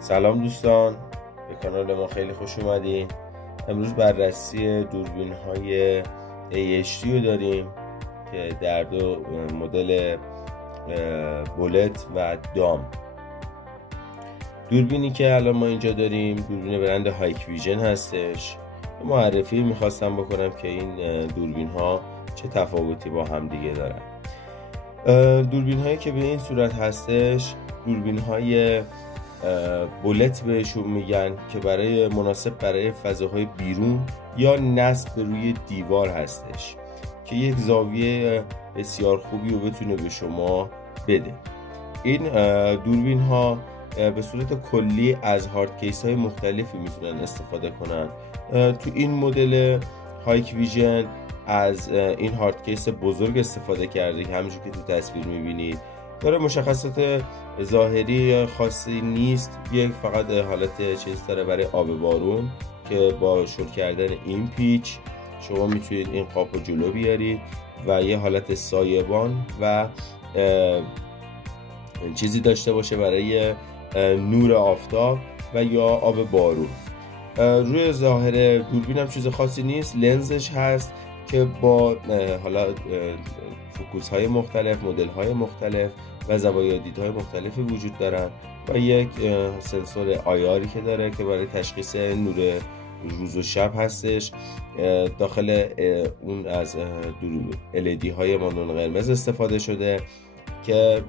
سلام دوستان، به کانال ما خیلی خوش اومدین. امروز بررسی دوربین های AHD رو داریم که در دو مدل بولت و دام. دوربینی که الان ما اینجا داریم دوربین برند هایکویژن هستش. معرفی میخواستم بکنم که این دوربین ها چه تفاوتی با هم دیگه دارن. دوربین هایی که به این صورت هستش دوربین های بولت بهشون میگن که برای مناسب برای فضاهای بیرون یا نصب روی دیوار هستش که یک زاویه بسیار خوبی رو بتونه به شما بده. این دوربین ها به صورت کلی از هارد کیس های مختلفی میتونن استفاده کنن. تو این مدل هایکویژن از این هارد کیس بزرگ استفاده کرده که همونجور که تو تصویر میبینید داره. مشخصات ظاهری خاصی نیست، یک فقط حالت چیز داره برای آب بارون که با شل کردن این پیچ شما میتونید این قاپ رو جلو بیارید و یه حالت سایبان و چیزی داشته باشه برای نور آفتاب و یا آب بارون. روی ظاهر دوربین هم چیز خاصی نیست. لنزش هست که با حالا فوکوس های مختلف، مدل های مختلف و زوایای دیدهای مختلفی وجود دارن و یک سنسور آیاری که داره که برای تشخیص نور روز و شب هستش. داخل اون از LED های مانون قرمز استفاده شده که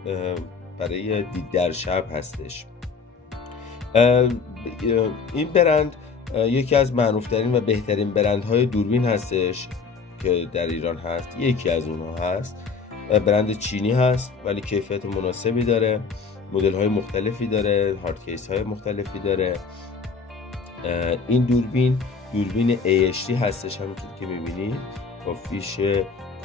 برای دید در شب هستش. این برند یکی از معروفترین و بهترین برندهای دوربین هستش که در ایران هست. یکی از اونها هست، برند چینی هست ولی کیفیت مناسبی داره، مدل های مختلفی داره، هارد کیس های مختلفی داره. این دوربین AHD هستش، همونطور که میبینید با فیش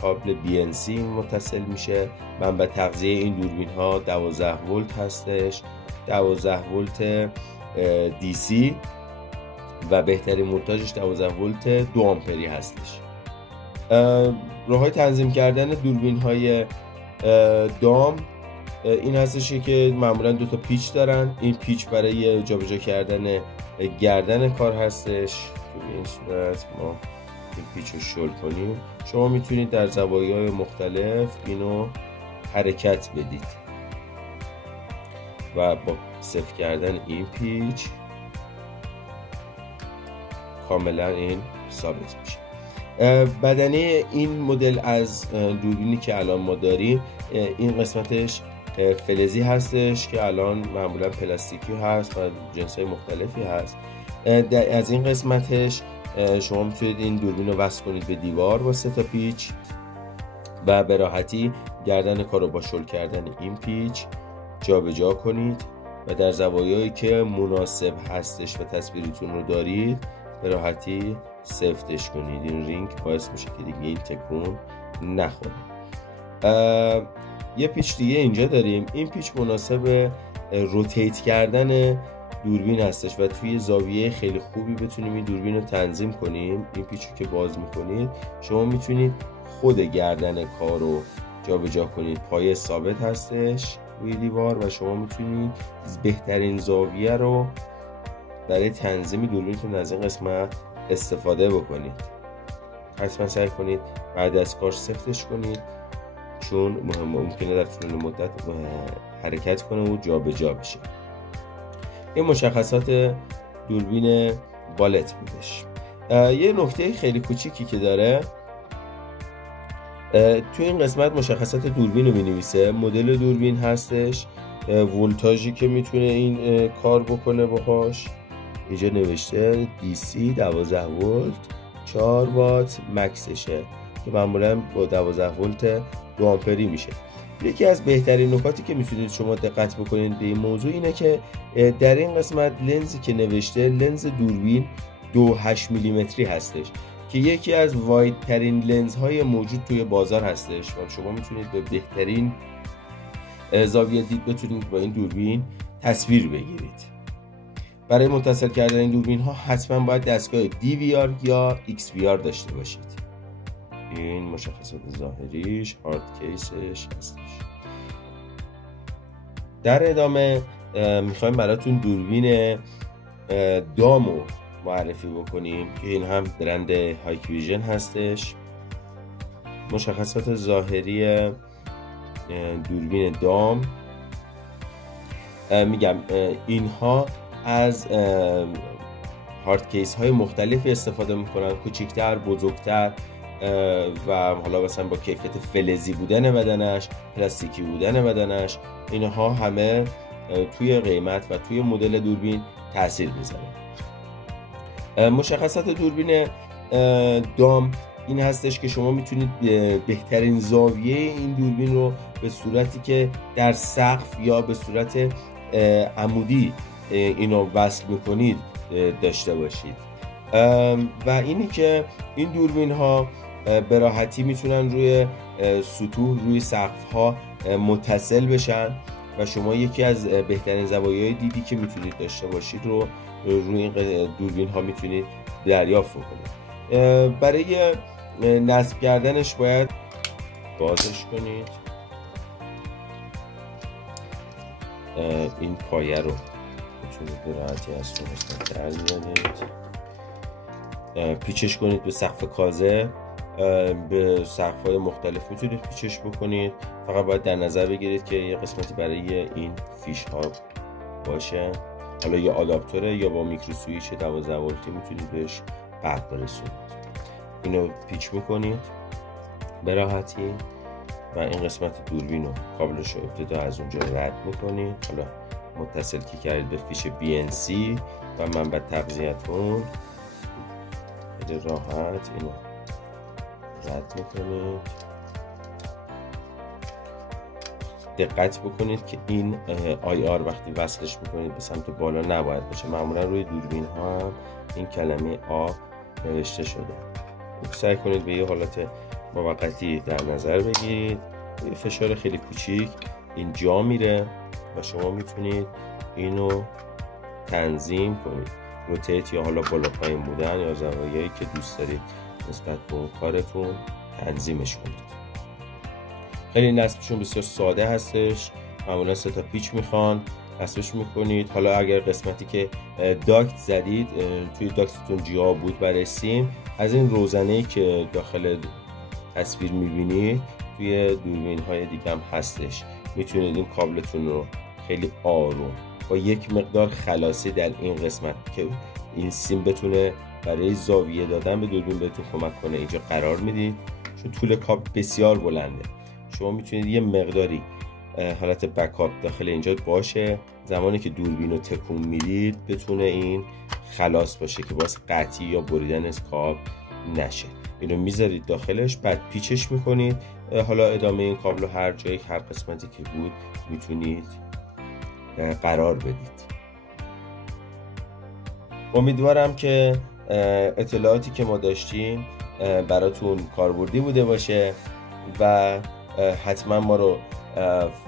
کابل BNC متصل میشه. منبع تغذیه این دوربین ها 12 ولت هستش، 12 ولت DC و بهترین ولتاژش 12 ولت 2 آمپری هستش. راههای تنظیم کردن دوربین های دام این هستش که معمولا 2 تا پیچ دارن. این پیچ برای جابجا کردن گردن کار هستش. به این صورت ما این پیچ رو شل کنیم، شما میتونید در زوایای مختلف اینو حرکت بدید و با صفر کردن این پیچ کاملا این ثابت میشه. بدنه این مدل از دوربینی که الان ما داریم این قسمتش فلزی هستش که الان معمولا پلاستیکی هست و جنس‌های مختلفی هست. از این قسمتش شما میتونید این دوربین رو وصل کنید به دیوار با 3 تا پیچ و به راحتی گردن کار رو با شل کردن این پیچ جابجا کنید و در زوایایی که مناسب هستش و تصویرتون رو دارید به راحتی سفتش کنید. این رینگ باعث میشه که دیگه این تکون نخوره. یه پیچ دیگه اینجا داریم. این پیچ مناسب روتیت کردن دوربین هستش و توی زاویه خیلی خوبی بتونیم این دوربین رو تنظیم کنیم. این پیچ رو که باز میکنید شما میتونید خود گردن کار رو جابجا کنید. پایه ثابت هستش روی دیوار و شما میتونید بهترین زاویه رو برای تنظیم دوربینتون از این قسمت استفاده بکنید. حتما سعی کنید بعد از کار سفتش کنید چون ممکنه در طول مدت حرکت کنه و جابجا بشه. این مشخصات دوربین بالت بودش. یه نکته خیلی کوچیکی که داره تو این قسمت مشخصات دوربین رو می‌نویسه. مدل دوربین هستش، ولتاژی که میتونه این کار بکنه باهاش اینجا نوشته DC 12 ولت 4 وات مکسشه که معمولا با 12 ولت 2 آمپری میشه. یکی از بهترین نکاتی که میتونید شما دقت بکنید به این موضوع اینه که در این قسمت لنزی که نوشته لنز دوربین 2.8 میلیمتری هستش که یکی از واید ترین لنزهای موجود توی بازار هستش و شما میتونید به بهترین زاویه دید بتونید با این دوربین تصویر بگیرید. برای متصل کردن این دوربین ها حتما باید دستگاه DVR یا XVR داشته باشید. این مشخصات ظاهریش، هارد کیسش هستش. در ادامه میخوایم براتون دوربین دامو معرفی بکنیم که این هم برند هایکویژن هستش. مشخصات ظاهری دوربین دام میگم اینها از هارد کیس های مختلفی استفاده میکنن، کوچکتر، بزرگتر و حالا مثلا با کیفیت فلزی بودن بدنش، پلاستیکی بودن بدنش، اینها همه توی قیمت و توی مدل دوربین تاثیر میذاره. مشخصات دوربین دام این هستش که شما میتونید بهترین زاویه این دوربین رو به صورتی که در سقف یا به صورت عمودی اینو وصل میکنید داشته باشید و اینی که این دوربین ها به راحتی میتونن روی سطوح، روی سقف ها متصل بشن و شما یکی از بهترین زوایای دیدی که میتونید داشته باشید رو روی این دوربین ها میتونید دریافت کنید. برای نصب کردنش باید بازش کنید، این پایه رو میتونید به راحتی از تو در بیارید، پیچش کنید به سقف کازه، به سقف‌های مختلف میتونید پیچش بکنید. فقط باید در نظر بگیرید که یه قسمتی برای این فیش ها باشه، حالا یا آداپتوره یا با میکرو سویچ 12 ولتی میتونید بهش برق برسونید. اینو پیچ میکنید به راحتی و این قسمت دوربین رو کابلش رو ابتدا از اونجا رد میکنید. حالا متصل که کردید به فیش BNC و منبع تغذیه‌تون، خیلی راحت اینو رد میکنید. دقت بکنید که این IR وقتی وصلش میکنید به سمت بالا نباید باشه. معمولا روی دوربین ها هم این کلمه آب نوشته شده. سعی کنید به یه حالت موقتی در نظر بگیرید. یه فشار خیلی کوچیک اینجا میره و شما میتونید اینو تنظیم کنید، روتیت یا حالا بالا پایین بودن یا زوایایی که دوست دارید نسبت به اون کارتون تنظیمش کنید. خیلی نصبشون بسیار ساده هستش، معمولا 3 تا پیچ میخوان، نصبش میکنید. حالا اگر قسمتی که داکت زدید توی داکتتون جا بود برای سیم، از این روزنه‌ای که داخل تصویر میبینید توی دوربین های دیگه هم هستش، میتونید این کابلتون رو خیلی آروم با یک مقدار خلاصی در این قسمت که این سیم بتونه برای زاویه دادن به دوربین بهتون کمک کنه اینجا قرار میدید. چون طول کابل بسیار بلنده، شما میتونید یه مقداری حالت بکاپ داخل اینجا باشه، زمانی که دوربین رو تکون میدید بتونه این خلاص باشه که باعث قطعی یا بریدن از کابل نشه. اینو میذارید داخلش، بعد پیچش میکنید. حالا ادامه این کابل رو هر جایی، هر قسمتی که بود میتونید قرار بدید. امیدوارم که اطلاعاتی که ما داشتیم براتون کاربردی بوده باشه و حتما ما رو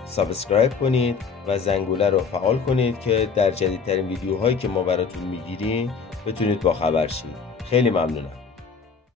سابسکرایب کنید و زنگوله رو فعال کنید که در جدیدترین ویدیوهایی که ما براتون میگیریم بتونید با خبر شید. خیلی ممنونم.